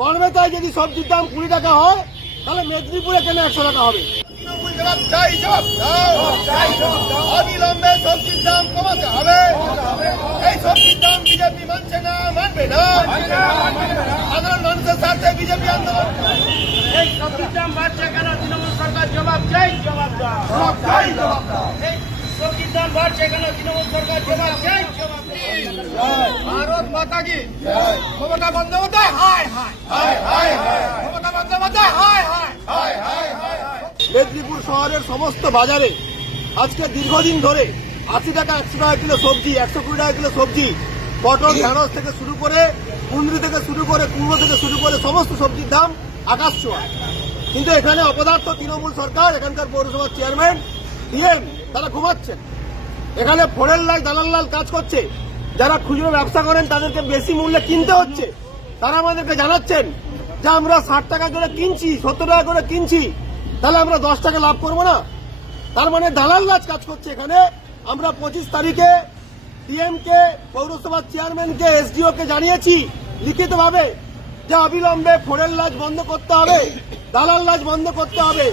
গড়বেতায় যদি সবজির দাম 20 টাকা হয় তাহলে মেদিনীপুরে কেন 100 টাকা হবে? অবিলম্বে সবজির দাম কমাতে হবে। এই সবজির দাম বিজেপি মানছে না, মানবে না। সাধারণ মানুষের স্বার্থে বিজেপি আন্দোলন। এই সবজির দাম বাড়ছে কেন? তৃণমূল সরকার জবাব চাই, জবাব দাও। এই সবজির দাম বাড়ছে কেন? তৃণমূল সরকার জবাব চাই, জবাব দাও। ভারত মাতা কি মমতা বন্দ্যোপাধ্যায় হায় হায়, মমতা বন্দ্যোপাধ্যায় হায় হায়। মেদিনীপুর শহরের সমস্ত বাজারে আজকে দীর্ঘদিন ধরে 80 টাকা 100 টাকা কিলো সবজি, 120 টাকা কিলো সবজি, পটল ঢেঁড়স থেকে শুরু করে কুঁদরি থেকে শুরু করে কুমড়ো থেকে শুরু করে সমস্ত সবজির দাম আকাশ ছোঁয়া। কিন্তু এখানে অপদার্থ তৃণমূল সরকার, এখানকার পৌরসভার চেয়ারম্যান ডিএম তারা ঘুমাচ্ছেন। এখানে ফোড়ের লাল দালাল লাল কাজ করছে। যারা খুচরো ব্যবসা করেন তাদেরকে বেশি মূল্যে কিনতে হচ্ছে। তারা আমাদেরকে জানাচ্ছেন যে আমরা 60 টাকা করে কিনছি, 70 টাকা করে কিনছি, তাহলে আমরা 10 টাকা লাভ করবো না? তার মানে দালাল রাজ কাজ করছে এখানে। আমরা 25 তারিখে ডিএমকে, পৌরসভার চেয়ারম্যানকে, এসডিও কে জানিয়েছি লিখিতভাবে যে অবিলম্বে ফোড়ের লাজ বন্ধ করতে হবে, দালাল লাজ বন্ধ করতে হবে।